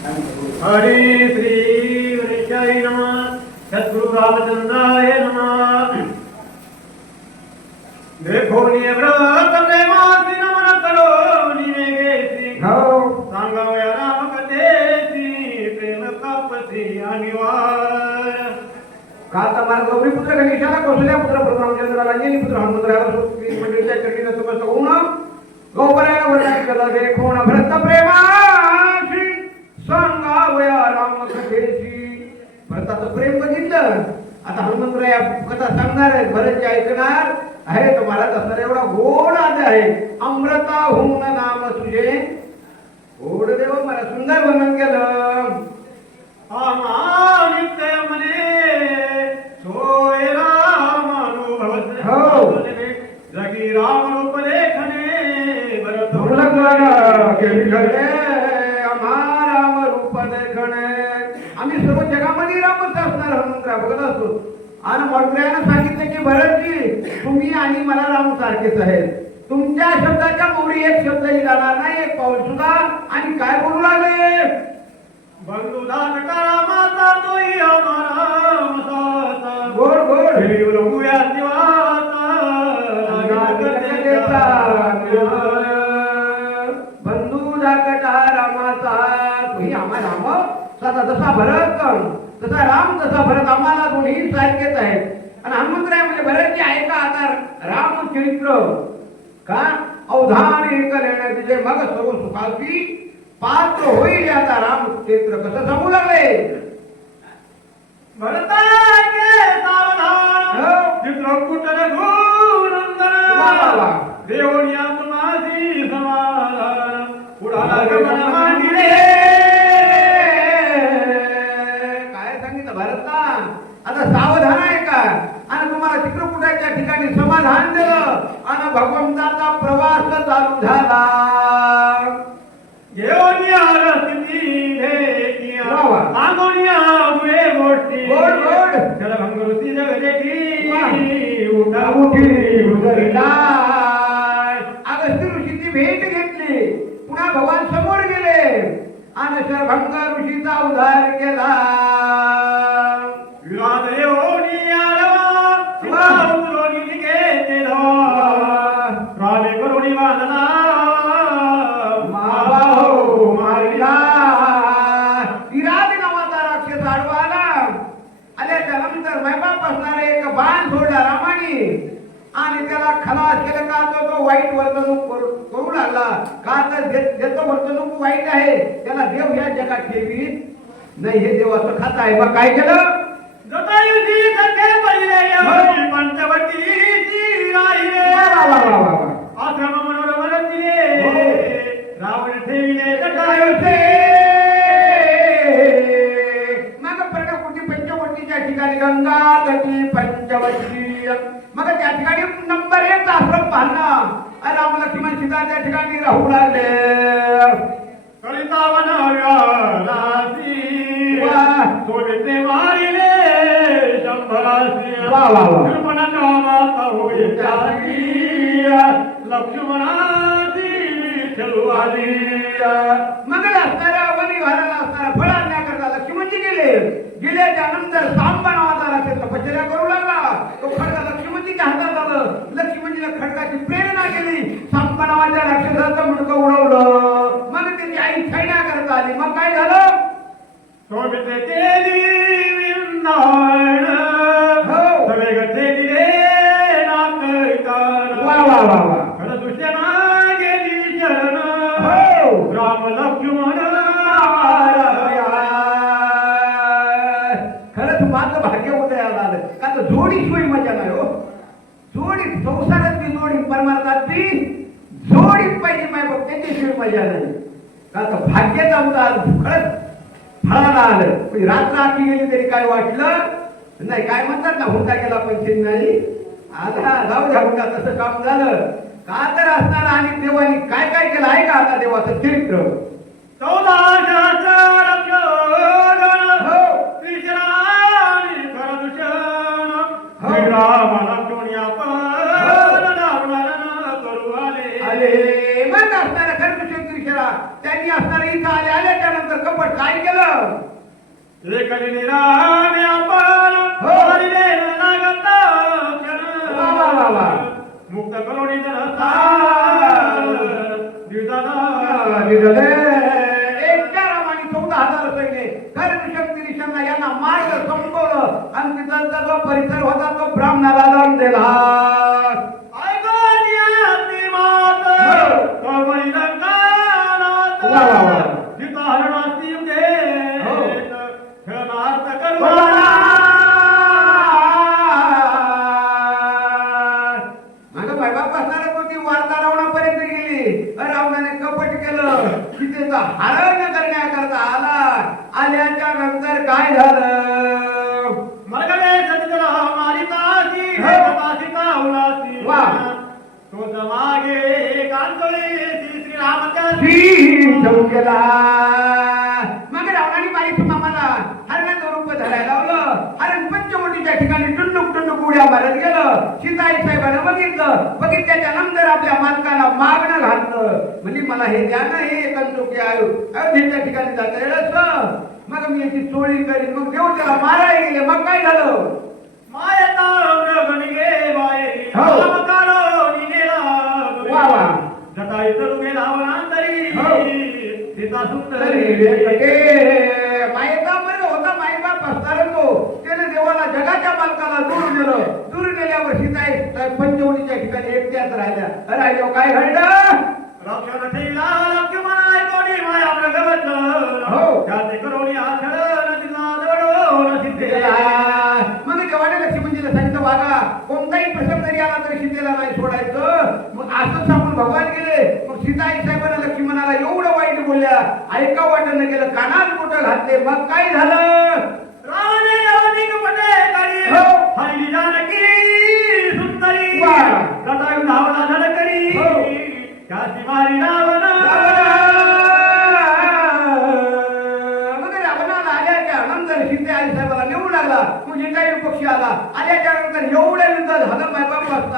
हरी श्री गणेशाय नमः सद्गुरु रामचंद्राय नमः देखो निये व्रत प्रेमाची नमन करो निये गेसी हो सांगावया राम कथेची प्रेम तापसी अनिवार्य का तर गौरी पुत्र गणेशाला कौशल्या पुत्र प्रभू रामचंद्राला येणी पुत्र हनुमंतराला सुखी मंडळीच्या चरणीला सुखस्त होऊन गौपराया वर्णन कदा देखोण कथा सांगणार आहेत भरतचे ऐकणार आहे तुम्हाला असणारा एवढा गोड आद आहे. अमृता होऊन नाम तुझे. गोड देव मला सुंदर वर्णन केलं. हो. जगी राम रूप लेखने आम्ही सर्व जगामध्ये रामच असणार हनुमंतरा बघत असतो. आणि मौर्यानं सांगितलं की भरतजी तुम्ही आणि मला राम सारखेच आहेत. तुमच्या शब्दाच्या मोरी एक शब्दही जाणार नाही एक पाऊल सुद्धा. आणि काय बोलू लागले? बंधुदान करा माता तोही आम्हाला मसाता गोड गोड. सदा जसा भरत तसा राम तसा भरत आम्हाला दोन्ही सारखेच आहेत आणि हनुमंतराय म्हणजे भरतचे आहे का आता रामचरित्र का? अवधान एक जे मग सर्व सुखाची पात्र होईल आता रामचरित्र कसं सांगू लागले? सावधान. हो. तुम्हासी समाधान. पुढाला गमन मांडिले. आता सावधान आहे का? आणि तुम्हाला चित्रकूटाच्या ठिकाणी समाधान दिलं आणि भगवंताचा प्रवास चालू झाला. गोष्टी गोड, गोड. भंगरुती. उठा उठी. अगस्त्य ऋषीची भेट घेतली. पुन्हा भगवान समोर गेले. आणि शरभंग ऋषीचा उद्धार केला. रामाने आणि त्याला खलास केलं का तर तो वाईट वर्तणूक करू लागला का तर ज्याचं वर्तणूक वाईट आहे त्याला देव या जगात ठेवीत? नाही हे देवाचं खातं आहे. मग काय केलं? जटायुजी आणि राम लक्ष्मण सीता त्या ठिकाणी राहू लागले. वा. सोबते मारिले वा. कृपणाच्या माता होय. लक्ष्मणाची विठ्ठल आली. मग असणाऱ्या वनी घराला असणाऱ्या फळ आणण्याकरता लक्ष्मणजी गेले गेल्याच्यानंतर सांबा राक्षस तपश्चर्या करू लागला. तो खडगा लक्ष्मणजीच्या हातात आलं. लक्ष्मणजीला खडगाची प्रेरणा केली. सांबा नावाच्या राक्षसाचं मुंडकं उडवलं. मग त्याची आई छैना करता आली. मग काय झालं? शोभिते केली विंदाण. हो. वा वा वा दुसऱ्याना गेली शरण. राम लक्ष्मण संसारातली जोडी परमार्थातली जोडी पाहिजे माय बघ त्याच्याशिवाय मजा नाही. का तर भाग्यच आमचं आज खरंच फळाला आलं. पण रात्र आखी गेली तरी काय वाटलं? नाही काय म्हणतात ना हुंडा गेला पैसे नाही. आता जाऊ द्या हुंडा तसं काम झालं. का तर असणार आणि देवानी काय काय केलं? आहे का आता देवाचं चरित्र? चौदा त्यानंतर कपट काय केलं? एकली निराने आपण हो. वा. मुक्त करुणी जनता द्विजाला एकट्या रामाने चौदा हजार सैन्य खरं शक्ती निशांना यांना मार्ग संपवलं. आणि तिथलचा जो परिसर होता तो ब्राह्मणाला लावून दिला. नंतर काय झालं? मरगळे सज्जला मारितासी, हो. हेमतासिता उलासी. वा. मागे कांतळी श्री श्रीरामच्या श्री गेला मग रावणाने बारीक मामाला हरणाचं रूप धरायला लावलं. हरण पंचवटीच्या ठिकाणी टुंडुक टुंडुक उड्या मारत गेलं. सीताई साहेबानं बघितलं. बघितल्याच्या नंतर आपल्या मालकाला मागणं घातलं. म्हणजे मला हे द्या ना हे कंचुकी आयु अयोध्येच्या ठिकाणी जाता असं. मग मी याची चोरी करीन मग देऊ त्याला मारायला गेले मग काय झालं? हो. वा, वा. हो. तरी होता मायबाप असणार तो. त्याने देवाला जगाच्या मालकाला दूर नेलं. दूर नेल्यावर सीता पंचवणीच्या ठिकाणी एकट्याच राहिल्या. राहिल्यावर काय घडलं? ठेवला. मग लक्ष्मणजीला सांगितलं वागा कोणताही प्रसंग जरी आला तरी सीतेला नाही सोडायचं. मग असं सांगून भगवान गेले. मग सीताई साहेबांना लक्ष्मणाला एवढं वाईट बोलल्या. ऐका वाटणं गेलं कानात कुठं घातले. मग काय झालं? रावणे हो. हरिली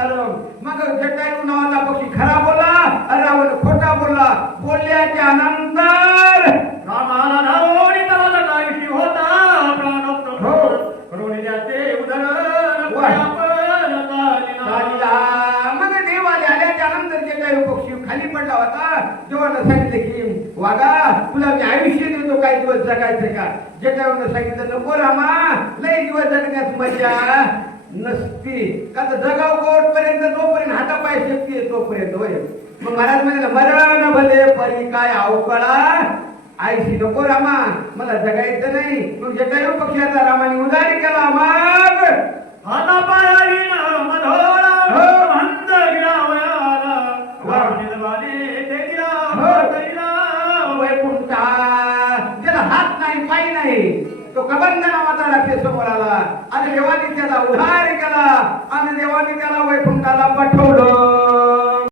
असताना मग जटायू नावाचा पक्षी खरा आणि रावण खोटा बोलला. बोलल्याच्या नंतर रामाला धावून तवा जटायूशी होता. प्राणोत्तम. हो. राजा मग देव आले आल्याच्यानंतर जटायू पक्षी खाली पडला होता देवानं सांगितलं की वागा तुला मी आयुष्य देतो काही दिवस जगायचं का? जटायूनं सांगितलं नको रामा लय दिवस जगण्यात मजा. नसती. का तर जगाव कोट पर्यंत जोपर्यंत हातापाय शक्ती आहे तोपर्यंत होय. मग महाराज म्हणाले मरण भले परी काय अवकळा. आईशी नको रामा. मला जगायचं नाही. मग जटायू पक्षाचा रामाने उदारी केला मग. हातापायाने न मधोळा, तो कबंध नावाचा राक्षस समोर आला. आणि देवाने त्याला उधार केला. आणि देवाने त्याला वैकुंठाला पाठवलं.